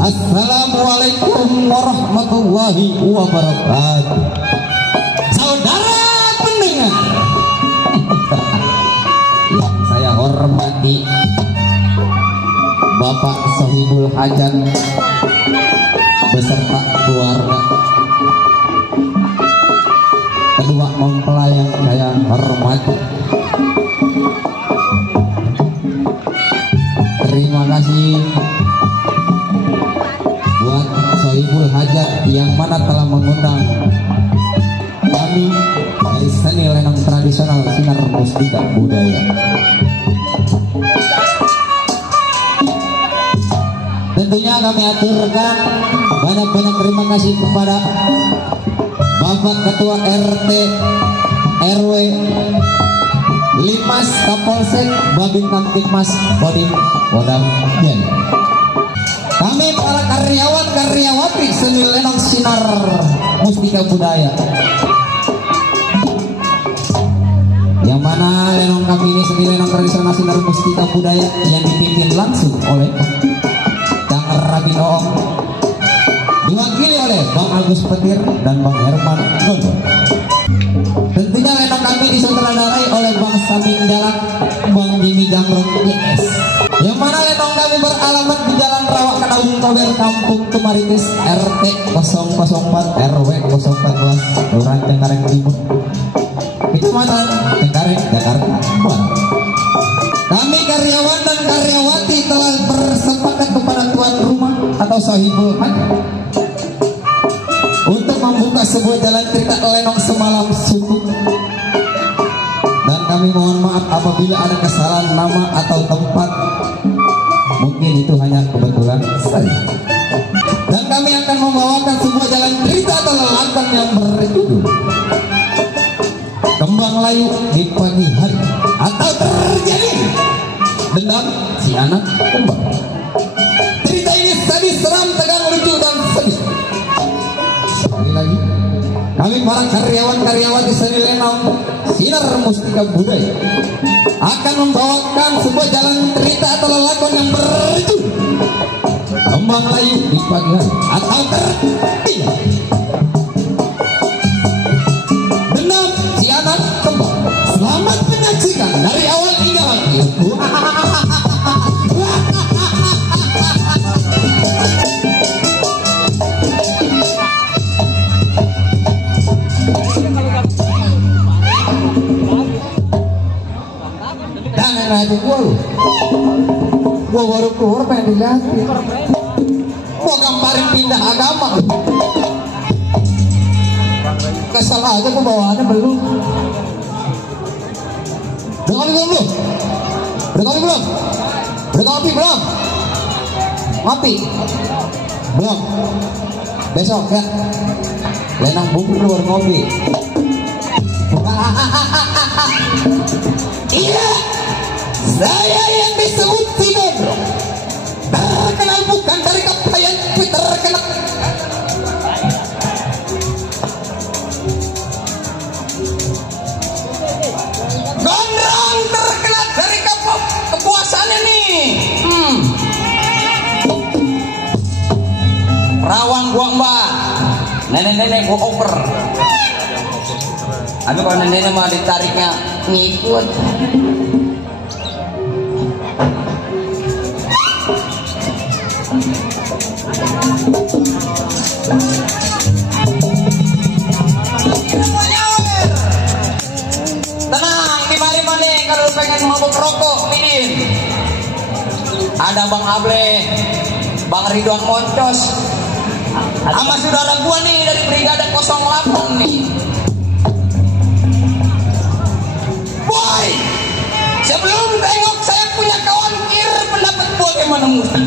Assalamualaikum warahmatullahi wabarakatuh. Saudara pendengar yang saya hormati, Bapak Sohibul Hajat beserta keluarga, kedua mempelai yang saya hormati, terima kasih buat Sohibul Hajat yang mana telah mengundang kami dari seni lenong tradisional Sinar Mustika Budaya. Tentunya kami aturkan banyak-banyak terima kasih kepada Bapak Ketua RT RW Limas Kapolsek Babin Kamtipmas Kodim Kodam Jaya. Kami para karyawan-karyawati seni lenong Sinar Mustika Budaya, yang mana lenong kami ini seni lenong tradisional Sinar Mustika Budaya yang dipimpin langsung oleh Kang Rabin Oong, diwakili oleh Bang Agus Petir dan Bang Herman Gondor. Tentunya lenong kami disutradarai oleh Bang Samin Dalak, Bang Jimmy Gamrong IS, yang mana lenong kami beralamat di Jalan Rawak Kadawung Tober, Kampung Tumaritis, RT 004 RW 014 Kelurahan Cengkareng Timur, Kecamatan Cengkareng, Jakarta Barat. Kami karyawan dan karyawati telah bersepakat kepada tuan rumah atau Sohibul Hajat untuk membuka sebuah jalan cerita lenong semalam suntuk, dan kami mohon maaf apabila ada kesalahan nama atau tempat, mungkin itu hanya kebetulan saja. Dan kami akan membawakan sebuah jalan cerita atau lelakan yang berjudul Kembang Layu di Pagi Hari atau Terjadi Dendam Si Anak Kembang. Cerita ini sadis, seram, tegang, lucu, dan sedih. Sekali lagi, kami para karyawan-karyawati seni lenong Sinar Mustika Budaya akan membawakan sebuah jalan cerita atau lelakan yang berjudul Kembang Layu di Pagi Hari atau Terjadi Dendam Si Anak Kembang. Selamat menyaksikan dari awal hingga akhir. Jangan aja gua lu. Gua baru keluar pengen dilihatin. Gua gambarin pindah agama lu. Kesal aja gua bawaannya belum. Udah kopi belum? Udah kopi belum? Udah kopi belum? Ngopi? Belum? Besok ya? Lenong bubur luar ngopi. Iya, saya yang disebut Timodro, terkenal bukan dari kepayan, tapi terkenal gondrong, terkenal dari kepuasannya nih. Rawang gua mbak, nenek-nenek gua oper. Tapi kalau neneknya mah ditariknya ngikut. Tenang, di mana kalau pengen mabuk rokok, Midin. Ada Bang Able, Bang Ridwan Moncos, sama saudara gua nih dari Brigade 08 nih. Boy, sebelum tengok saya punya kawan kir pendapat bagaimana mesti.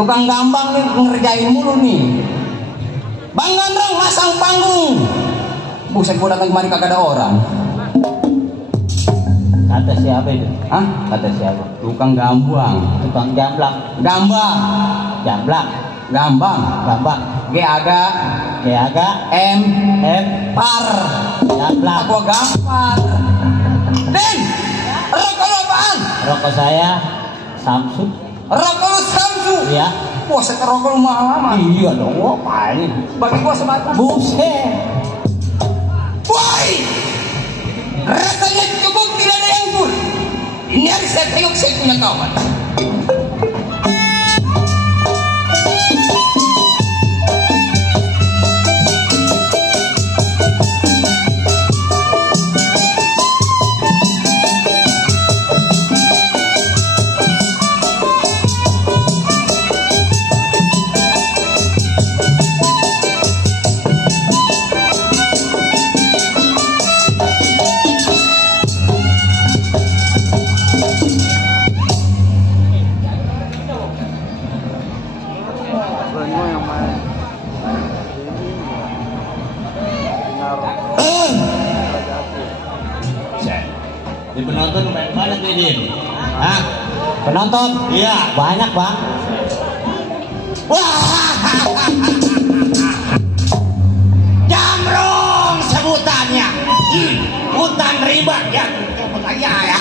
tukang gambang nih ngerjain mulu nih. Bang Gandrong masang panggung. Buset, gua datang kemari kagak ada orang. Kata siapa itu? Hah? Kata siapa? Tukang gambang. Tukang jamblang. Gambang. Jamblang. Gambang. Gambang. G aga. M. Par. Jamblang. Aku gampar. Den, rokok lu apaan? Rokok saya Samsung. Rokok lu Samsu. Iya. Wah, rokok lu mahal. Iya dong, apa ini? Bagi gua sebatang. Buset. Woi, rasanya cukup tidak ada yang full. Ini harus saya tengok, saya punya kawan. Di penonton banyak banget nih, Din. Hah? Penonton? Iya. Banyak, Bang. Wah, Jamrong sebutannya. Hutan ribat ya. Ya.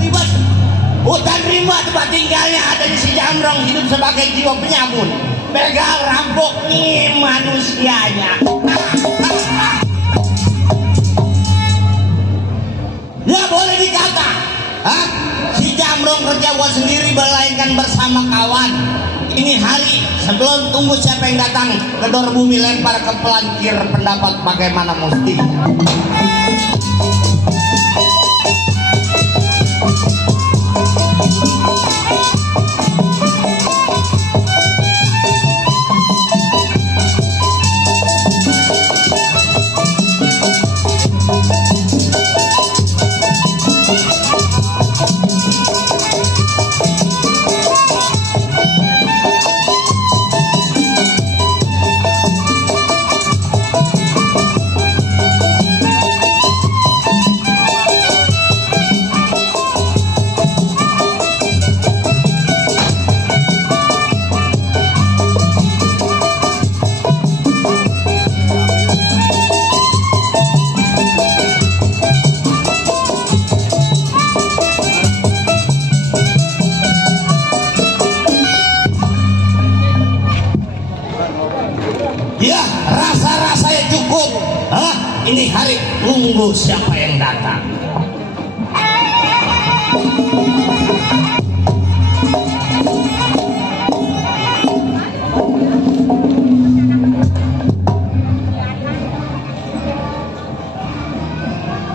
Ribat. Hutan rimba tempat tinggalnya ada di si Jamrong, hidup sebagai jiwa penyamun. Begal rampok nih manusianya. Ya boleh dikata, si Jamrong kerja buat sendiri melainkan bersama kawan. Ini hari sebelum tunggu siapa yang datang ke dor bumi, lempar ke pelankir pendapat bagaimana mesti. Ya, rasa-rasanya cukup. Ini hari tunggu siapa yang datang.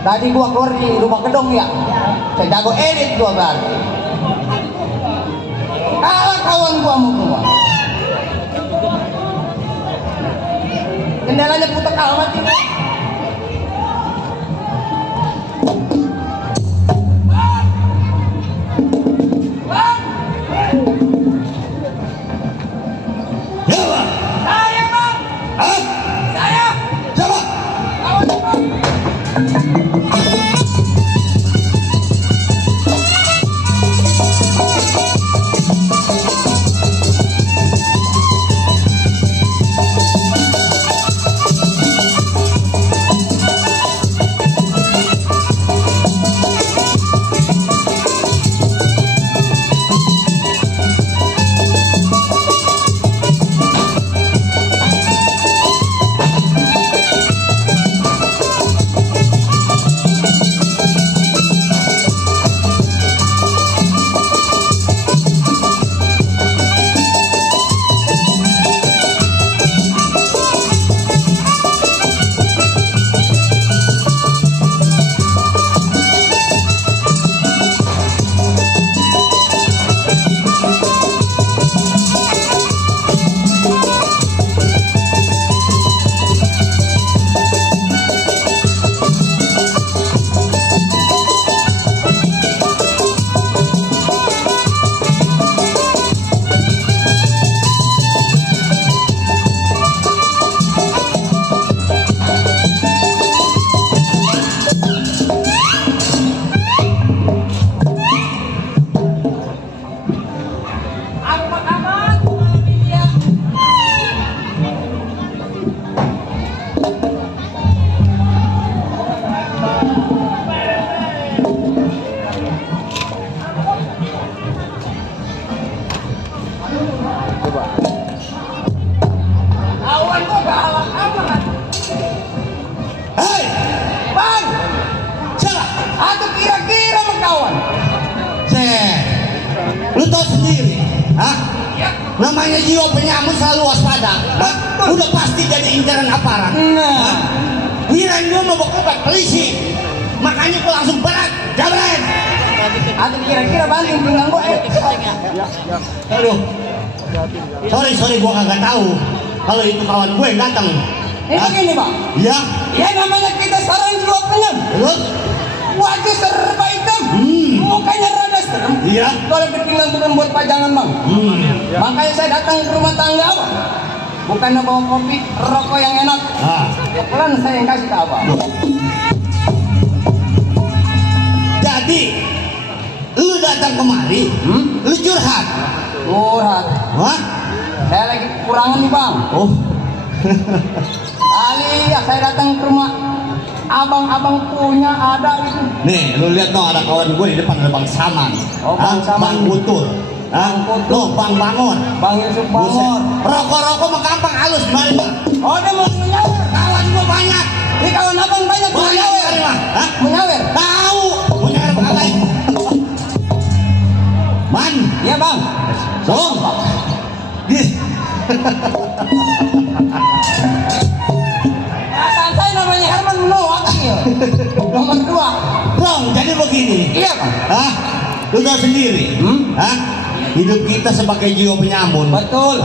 Tadi gua keluar di rumah gedung ya. Saya jago edit gua berarti. Kalau kawan gua mau keluar, kendalanya putar amat ini. Saya bang. Saya. Coba. Lu tahu sendiri, namanya jiwa penyamun selalu waspada. Udah pasti jadi incaran aparat. Kirain gua mau bawa polisi, makanya gua langsung berat, jabret. Ada kira-kira banding bilang gua. Aduh, sorry gua kagak tahu kalau itu kawan gue yang datang. Ini begini bang. Iya. Ya namanya kita sekarang jiwa penyan. Terus? Wajah serba hitam, mukanya rada serem. Iya. Kalau dibilang bukan buat pajangan bang. Makanya saya datang ke rumah tangga abang. Bukannya bawa kopi, rokok yang enak. Ya pelan saya yang kasih ke abang. Jadi, lu datang kemari, lu curhat. Curhat. Wah? Saya lagi kekurangan nih bang. Oh. Ali, saya datang ke rumah. Abang-abang punya ada itu. Nih, lu lihat dong ada kawan gue di depan ada Bang Saman. Oh, Bang Saman. Bang Butur. Bang Butur. Loh, Bang Bangun. Bang Yusuf Bangun. Rokok-rokok mah gampang halus gimana, Bang? Oh, dia mau menyawer. Kawan gue banyak. Ini kawan abang banyak menyawer. Gimana, Bang? Hah? Menyawer. Tahu. Menyawer apa? Man. Iya, Bang. Dong. Perasaan saya namanya Herman menolak ya. Nomor 2. Bang, jadi begini. Iya, Bang. Lu tahu sendiri. Hidup kita sebagai jiwa penyamun. Betul.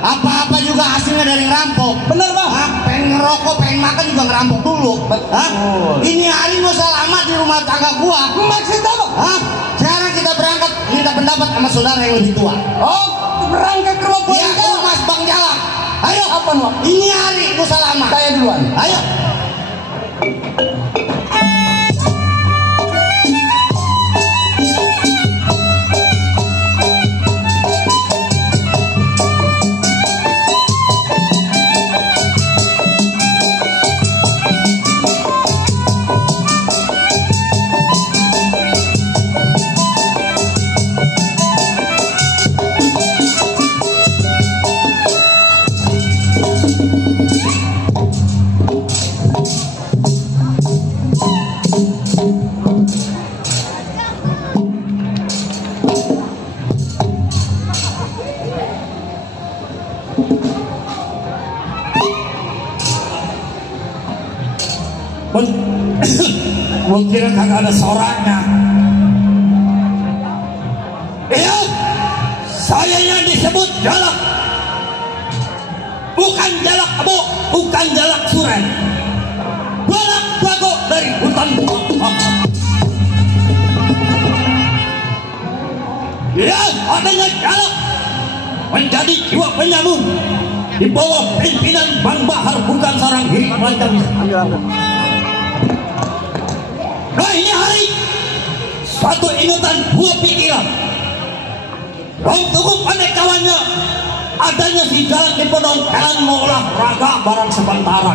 Apa-apa juga hasilnya dari ngerampok. Bener, Bang. Pengen ngerokok, pengen makan juga ngerampok dulu. Betul. Ini hari mau selamat di rumah tangga gua. Maksud apa? Sekarang kita berangkat minta pendapat sama saudara yang lebih tua. Oh, berangkat ke rumah Ya, Bang. Mas Bang Jalak. Ayo. Apa nih? Ini hari mau selamat. Saya duluan. Ayo. Gua kira kagak ada suaranya. Iya, saya yang disebut Jalak. Bukan Jalak Abo, bukan Jalak Suren. Jalak Bago dari hutan. Ya, adanya Jalak menjadi jiwa penyamun di bawah pimpinan Bang Bahar, bukan seorang diri macam. Nah, ini hari satu inutan dua pikiran. Rong tunggu pandai kawannya adanya si Jalak di Pedongkelan mau olahraga barang sementara.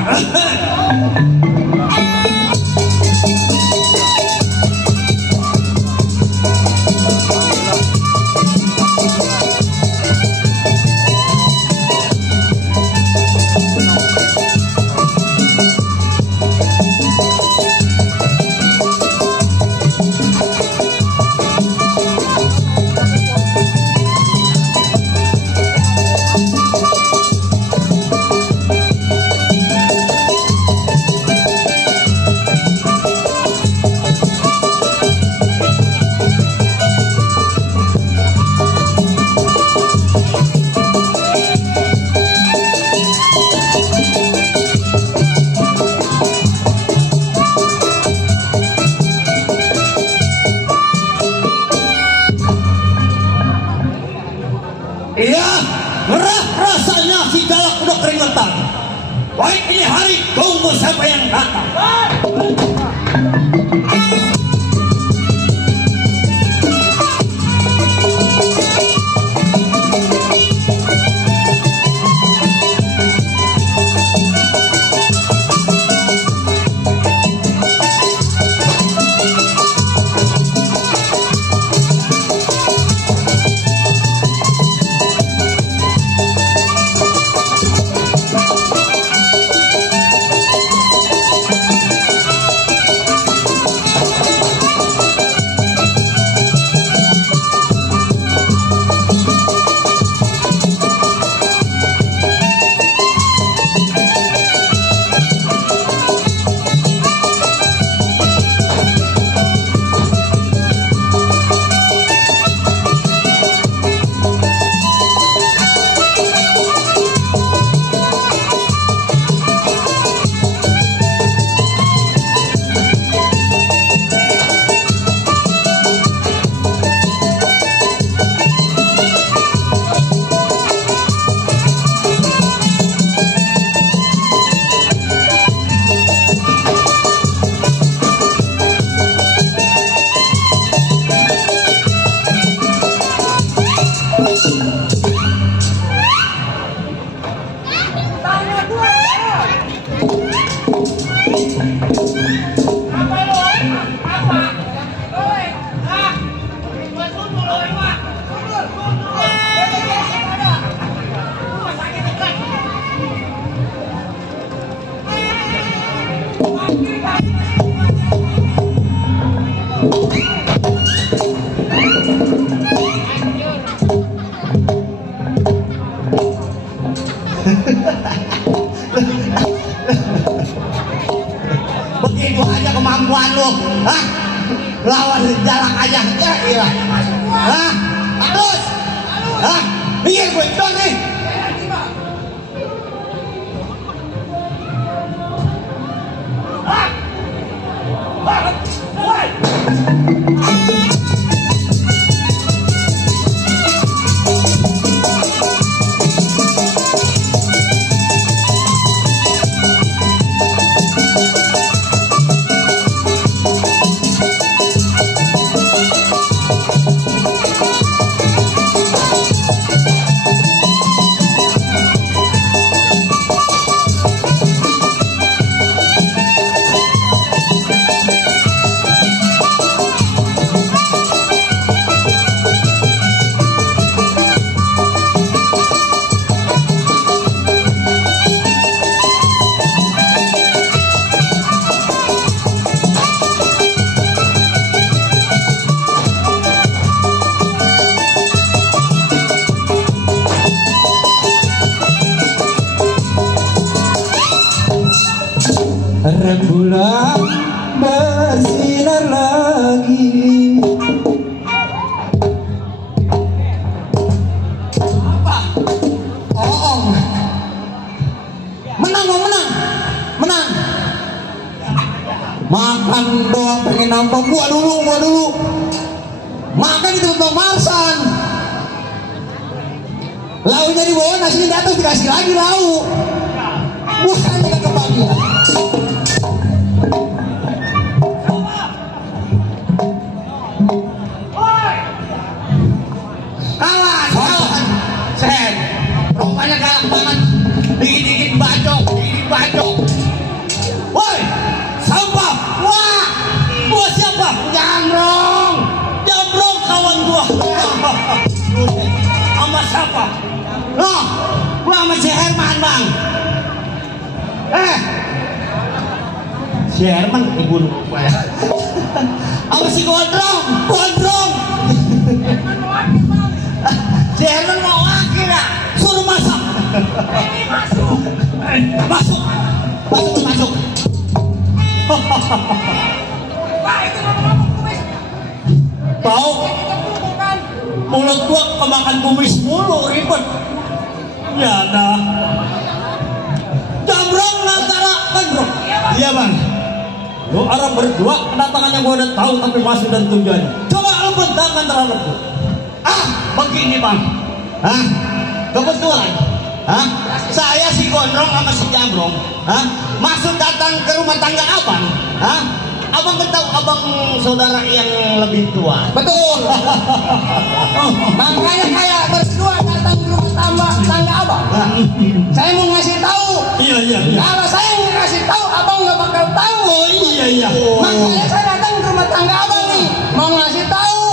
Iya, merah rasanya si Jalak udah keringetan. Baik, ini hari tunggu siapa yang datang. Begitu aja kemampuan lu, hah? Lawan jarak aja, ya ilah. Hah? Terus, hah? Minggir gue, dong nih. Rembulan bersinar lagi. Apa? Oh, menang, menang. Makan doang pengen nambah, buat dulu. Makan itu Bang Marsan. Launya di bawah, nasinya di atas, dikasih lagi lau. Bukan kita kebagian. Kalah. Sen. Rupanya kalah banget. Dikit-dikit bacok. Woi, sampah. Wah, buat siapa? Jambrong kawan gua. Sama siapa? Loh, gua sama si Herman, Bang. Si Herman ibu lupa ya. Sama si Gondrong. Si Herman mau wakil ya, suruh masak. Masuk. Bau, mulut gua kemakan kumis mulu, ribet. Ya dah. Jambrong antara kan bro? Iya bang. Lu orang berdua kedatangannya gua udah tahu tapi masih dan tujuannya. Coba lu bentangkan terhadap gua. Begini bang. Kebetulan. Saya si Gondrong sama si Jambrong. Masuk datang ke rumah tangga abang. Abang kan tahu abang saudara yang lebih tua. Betul. Makanya kayak berdua datang ke rumah tangga abang. Saya mau ngasih tahu. Iya. Kalau saya nggak ngasih tahu, abang nggak bakal tahu. Oh iya. Makanya saya datang ke rumah tangga abang nih, mau ngasih tahu.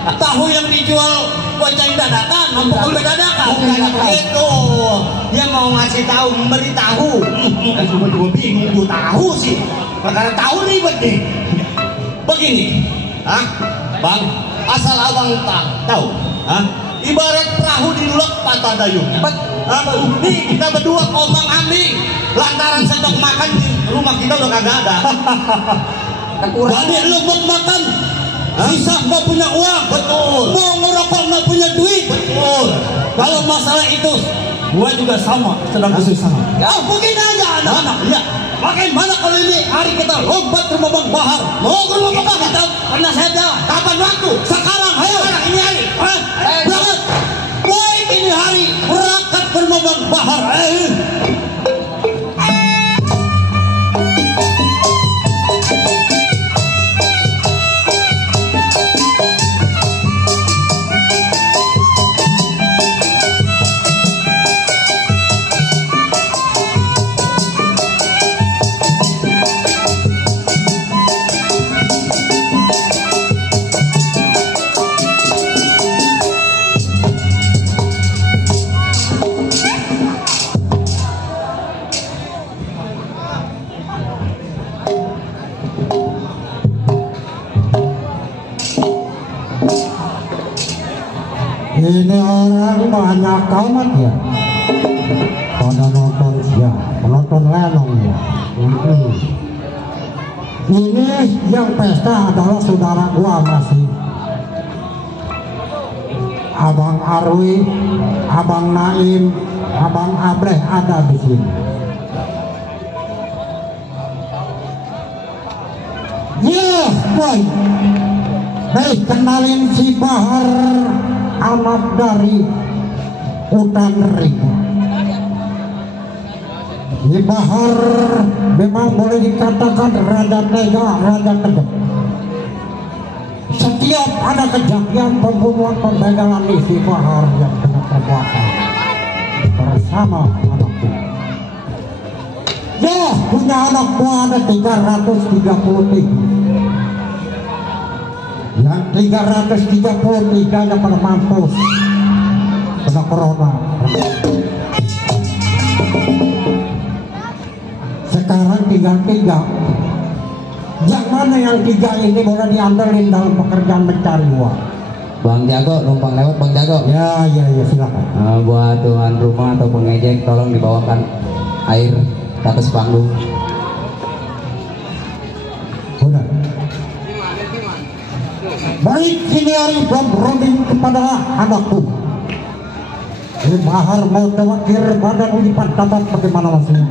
Tahu yang dijual bonceng dadakan, pukul dadakan. Itu dia mau ngasih tahu, memberi tahu. Cuma bingung tuh tahu sih. Perkara tahu ribet nih. Begini, bang, asal abang tahu, ibarat perahu dilulak patah dayung. Nih kita berdua ombang ambing, lantaran sendok makan di rumah kita udah kagak ada. Jadi lu mau makan, sisa nggak punya uang, betul. Mau ngerokok nggak punya duit, betul. Kalau masalah itu, gua juga sama, sedang kesusahan. Ya mungkin aja anak-anak. Ya, bagaimana kalau ini hari kita lompat ke rumah Bang Bahar? Mau ke rumah Bang Bahar? Kita pernah saja. Kapan waktu? Sekarang, ayo. Sekarang ini hari. Berangkat. Baik ini hari berangkat ke rumah Bang Bahar. Ini orang banyak amat ya. pada nonton ya, penonton lenong ya. Ini yang pesta adalah saudara gua masih Abang Arwi, Abang Naim, Abang Abreh ada di sini. Ya, boy. Baik, kenalin si Bahar, anak dari Udan Ringo. Si Bahar memang boleh dikatakan raja tega, raja tegak. Setiap ada kejadian pembunuhan pembegalan di si Bahar yang punya perbuatan bersama anakku. Ya, punya anak buah ada 333. Yang 333 nya pada mampus kena corona. Sekarang tinggal 3. Yang mana yang 3 ini boleh diandelin dalam pekerjaan mencari uang? Bang Jago numpang lewat, Bang Jago. Ya silakan. Buat tuan rumah atau pengejek tolong dibawakan air ke atas panggung. Benar. Baik, ini hari Bang Rodin kepada anakku. Ini Bahar mau tewakir badan ujipan dapat bagaimana maksudnya?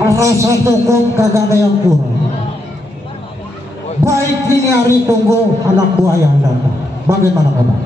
Rasa cukup kagak ada yang kurang. Baik, ini hari tunggu anak buah yang datang. Bagaimana kabar?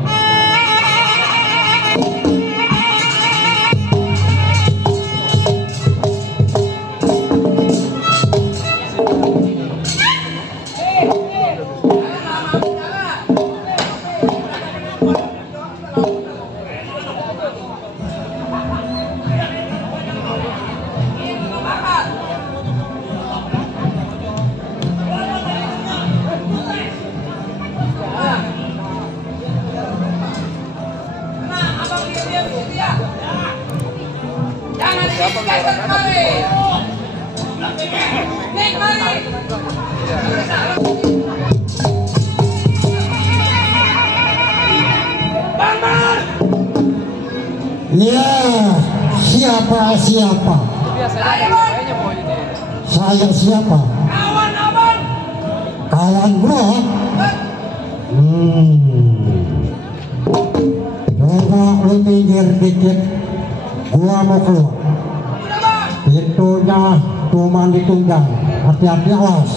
Ya, siapa? Saya siapa? Kawan bro. Coba lu minggir dikit, gua mau keluar. Pintunya cuma ditunggang, hati-hati awas.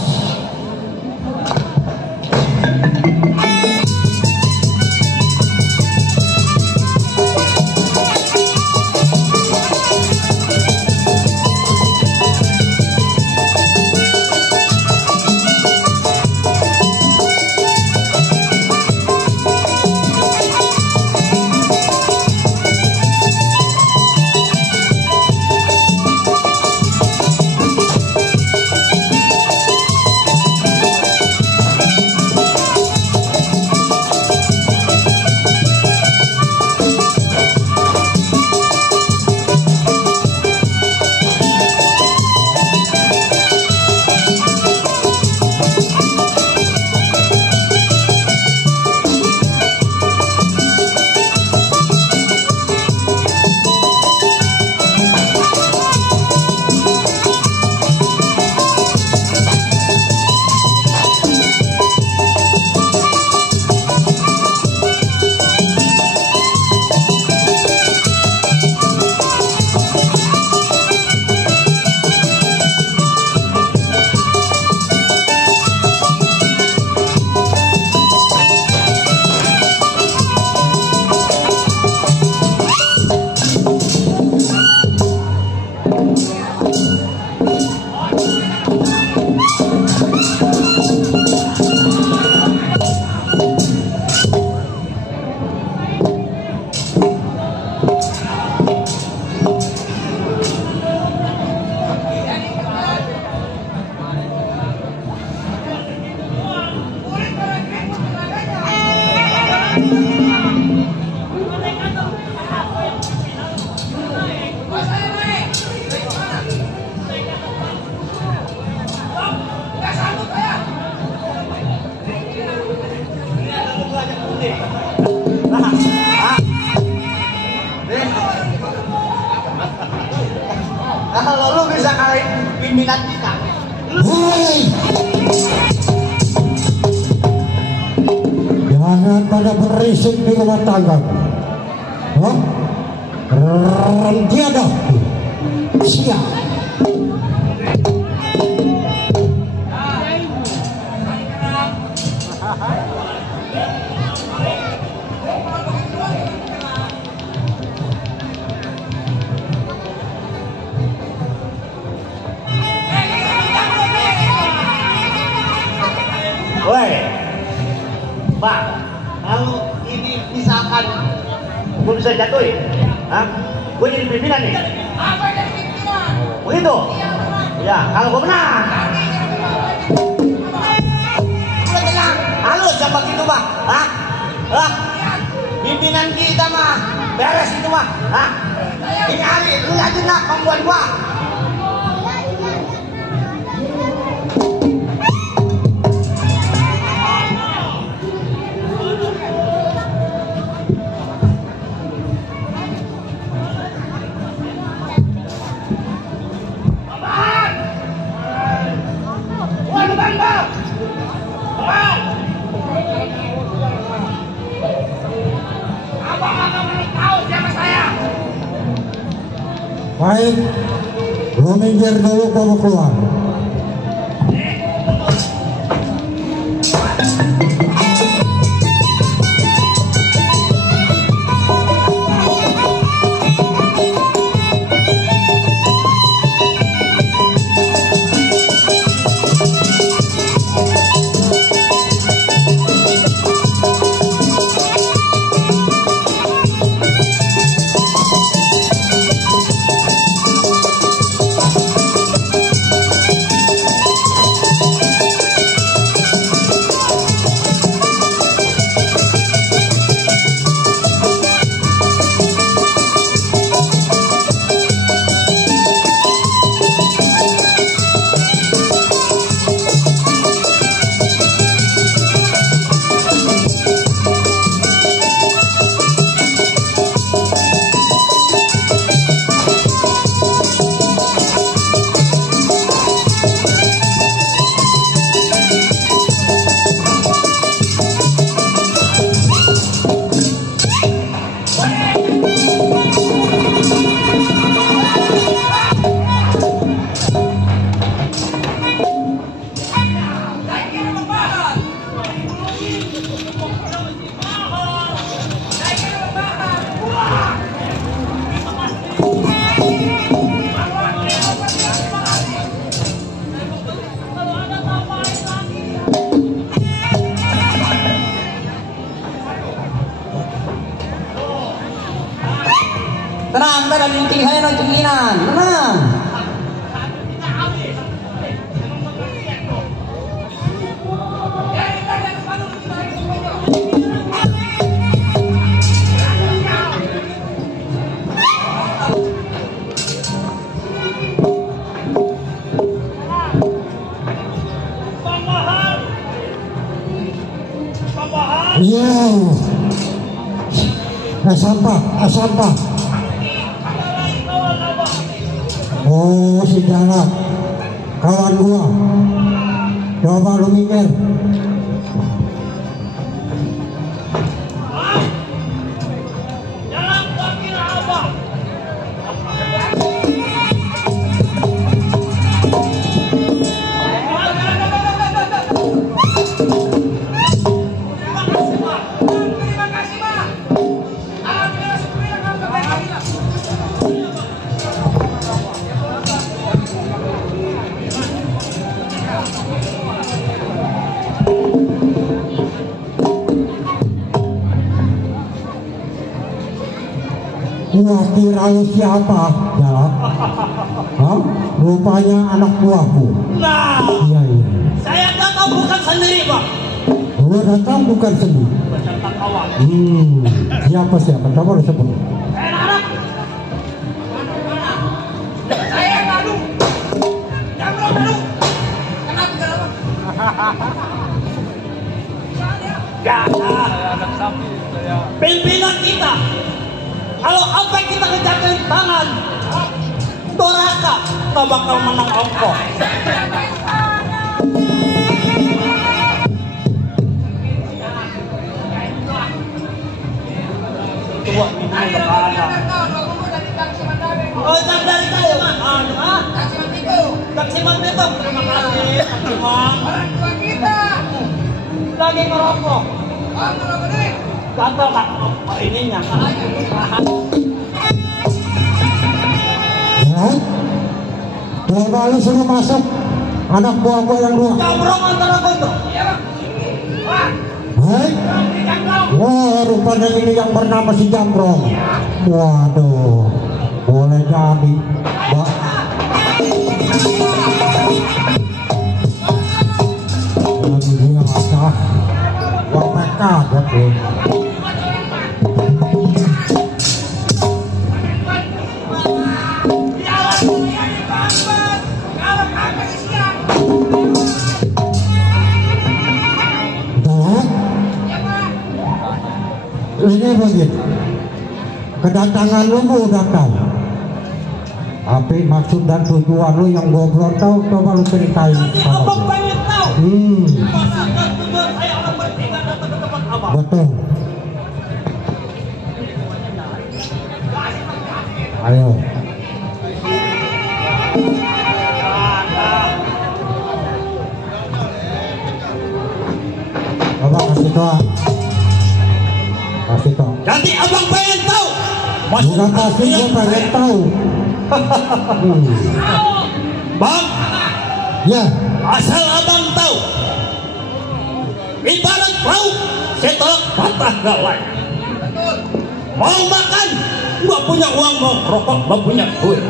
pimpinan kita. Hei! Jangan pada berisik di rumah tangga. Hah? Tiada. Siap. Woi, Pak, kalau ini misalkan gue bisa jatuhin, gue jadi pimpinan nih. Apa jadi pimpinan? Begitu? Ya, kalau gue menang. Udah tenang, halus sama gitu Pak. Pimpinan kita mah beres itu mah. Ini hari lu aja nak membuat gua. Baik, lu minggir dulu baru keluar. Tenang, tak ada pilihan no cemilan. Tenang. Iya. Sampah. Oh, si Jalat, kawan gua. Coba lu minggir. Gua kira lu siapa, Jalat? Hah? Rupanya anak buahku. Nah, Iya. saya datang bukan sendiri, Pak. Gua datang bukan sendiri. Beserta kawan. Siapa? Coba lu sebut. Anak. Saya ngadu. Jangan. Kenapa? Pimpinan kita. Kalau apa kita kejakan tangan, Doraka tak bakal menang ongko. Tua ini udah ada. Oh, tak dari saya mah. Taksiman itu. Terima kasih, taksiman. Orang tua kita. Lagi ngerokok. Oh, ngerokok nih. Gatal kan? Oh, ininya. Ya, kembali suruh masuk anak buah gua yang dua. Jambrong antara aku itu. Hai, wah rupanya ini yang bernama si Jambrong. Waduh, boleh jadi, Mbak. Lagi dia asah, wah mereka gitu. Ini begitu, kedatangan lu udah tahu, tapi maksud dan tujuan lu yang gua belum tahu, coba lu ceritain sama Abang gua. pengen tahu. Maksud dan tujuan saya orang bertiga datang ke tempat abang. Betul. Ayo. Coba kasih tau. Kasih tau. Jadi abang pengen tahu. Maksud Bukan kasih, dan gua pengen tujuan tahu. Bang, Ya, asal abang tahu. Ibarat lauk, setolak patah galai. Mau makan, nggak punya uang, mau rokok, nggak punya duit.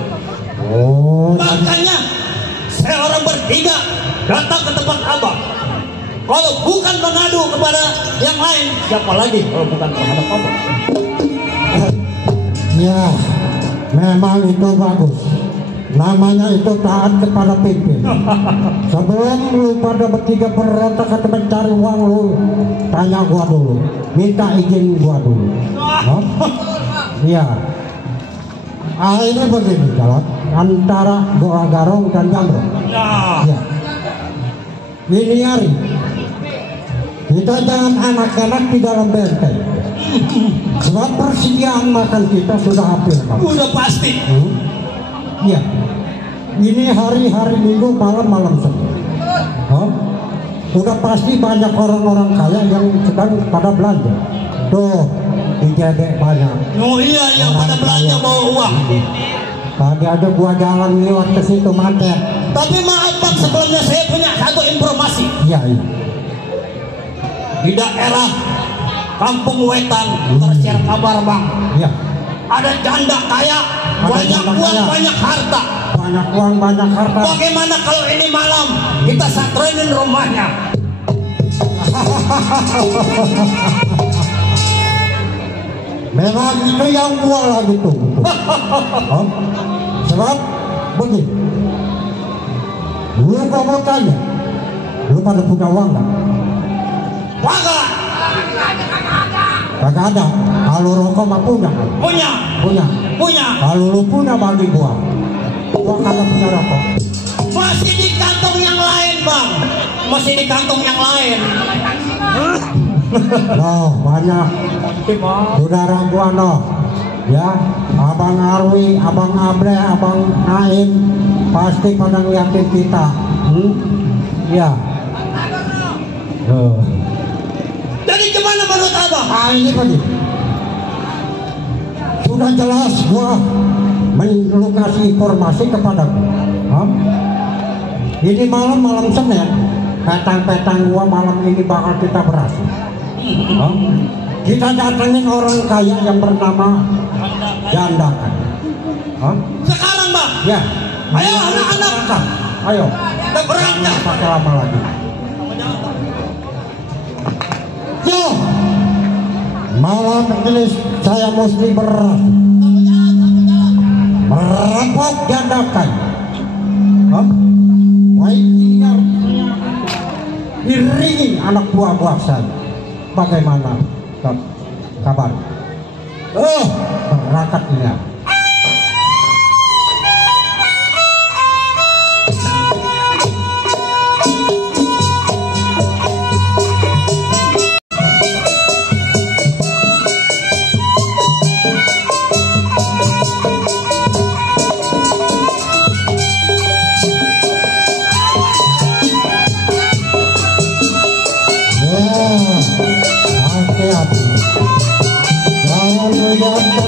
oh, jadi Makanya saya orang bertiga datang ke tempat abang. Kalau bukan mengadu kepada yang lain, siapa lagi kalau bukan terhadap abang? ya, memang itu bagus. Namanya itu taat kepada pimpin. Sebelum lu pada bertiga berontak atau mencari uang, lu tanya gua dulu, minta izin gua dulu. Hah? Iya. Ini begini kalau antara Goa Garong dan Jambrong. Nah, Ya. Ini hari kita jangan anak-anak di dalam benteng. Sebab persediaan makan kita sudah hampir. udah pasti. Iya. Ini hari-hari Minggu, malam-malam Senin. Hah? Udah pasti banyak orang-orang kaya yang sedang pada belanja. Tuh, di Jedek banyak. Oh iya, yang pada belanja bawa uang. Tadi ada gua jalan lewat ke situ macet. Tapi maaf bang, sebelumnya saya punya satu informasi. Iya, iya. Di daerah Kampung Wetan tersiar kabar bang, Iya. ada janda kaya, Ada banyak janda uang, kaya. banyak harta. Banyak uang, banyak harta. Bagaimana kalau ini malam kita satrenin rumahnya? Memang itu yang gua lagi tunggu. Hah? Sebab begini. Lu kamu tanya, lu pada punya uang nggak? Kagak Kagak ada. Kalau rokok mah punya. punya, Punya. punya. Kalau lu punya bagi gua. Gua kagak punya rokok. Masih di kantong yang lain bang, masih di kantong yang lain. Loh, banyak. Saudara gua noh. Ya, Abang Arwi, Abang Able, Abang Naim pasti pada ngeliatin kita. Ya. Jadi gimana menurut abang? Ini begini. Sudah jelas gua lu kasih informasi kepadaku. Hah? Ini malam Senin, petang-petang gua malam ini bakal kita berhasil. Hah? Kita datengin orang kaya yang bernama Jandakan. Hah? Sekarang bang, Ya. Ayo, anak-anak. Ayo. kita berangkat. Jangan pakai lama lagi. Yo. Malam ini saya mesti merampok Jandakan. Hah? Baik ingat iringi anak buah saya. Bagaimana kabar? Berangkat ingat. yang